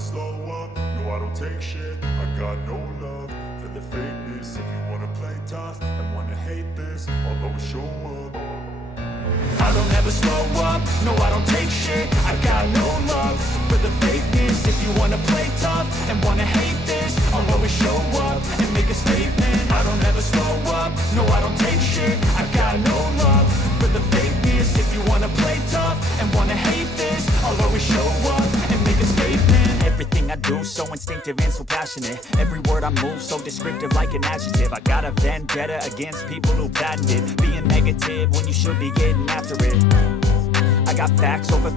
slow up, no I don't take shit. I got no love for the fakeness. If you wanna play tough and wanna hate this, I'll always show up. I don't ever slow up, no I don't take shit. I got no love for the fakeness. If you wanna play tough and wanna hate this, I'll always show up and make a statement. I don't ever slow up, no I don't take shit. I got no love for the fakeness. If you wanna play tough and wanna hate this, I'll always show up and make a statement. Everything I do so instinctive and so passionate. Every word I move so descriptive like an adjective. I got a vendetta against people who patented being negative when you should be getting after it. I got facts over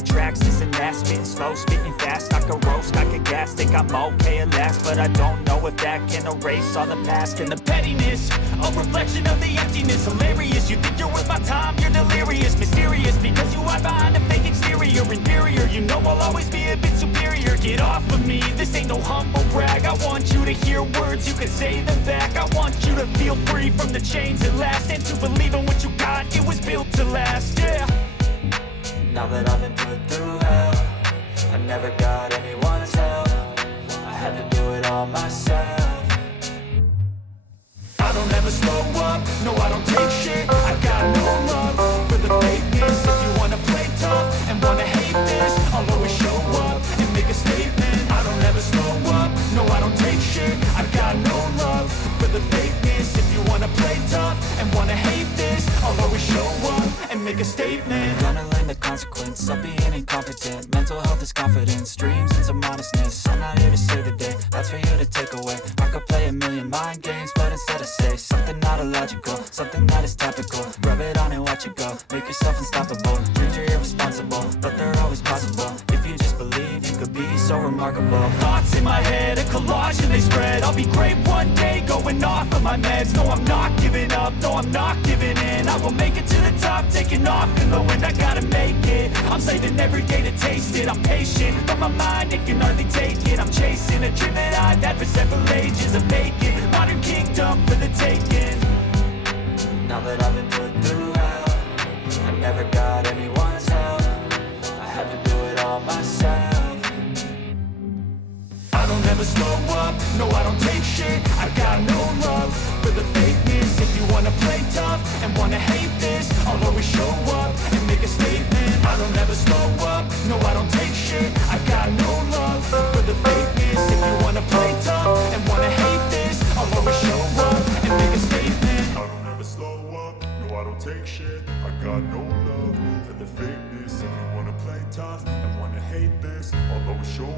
tracks, this and that. Spitting slow, spitting fast, I can roast, I can gas. Think I'm okay at last, but I don't know if that can erase all the past. And the pettiness, a reflection of the emptiness. Hilarious, you think you're worth my time, you're delirious. Mysterious, because you hide behind a fake exterior. Inferior, you know I'll always be a bit superior. Get off of me, this ain't no humble brag. I want you to hear words, you can say them back. I want you to feel free from the chains at last, and to believe in what you got, it was built to last, yeah. Now that I've been put through hell, I never got anyone's help. I had to do it all myself. I don't ever slow up, no I don't take shit. I got no love for the fakeness. If you wanna play tough and wanna hate this, I'll always show up and make a statement. I don't ever slow up, no I don't take shit. I got no love for the fakeness. If you wanna play tough and wanna hate this, I'll always show up and make a statement. Gonna learn the consequence of being incompetent. Mental health is confidence, dreams and some modestness. I'm not here to save the day, that's for you to take away. I could play a million mind games, but instead I say something not illogical, something that is topical. Rub it on and watch it go, make yourself unstoppable. Dreams are irresponsible, but they're always possible. If you just believe, you could be so remarkable. Thoughts in my head, a collage and they spread. I'll be great one day, going off of my meds. No, I'm not giving up, no, I'm not giving in. I will make it to the top, taking off in the wind. I gotta make it, I'm saving every day to taste it. I'm patient, but my mind, it can hardly take it. I'm chasing a dream that I've had for several ages. Of making modern kingdom for the taking. Now that I've been put through hell, I never got anyone's help. I had to do it all myself. I don't ever slow up, no I don't take shit. I got no love for the fakeness. If you wanna play tough and wanna hate this, I'll always show up and make a statement. I don't ever slow up, no I don't take shit. I got no love for the fakeness. If you wanna play tough and wanna hate this, I'll always show up and make a statement. I don't ever slow up, no I don't take shit. I got no love for the fakeness. If you wanna play tough and wanna hate this, I'll always show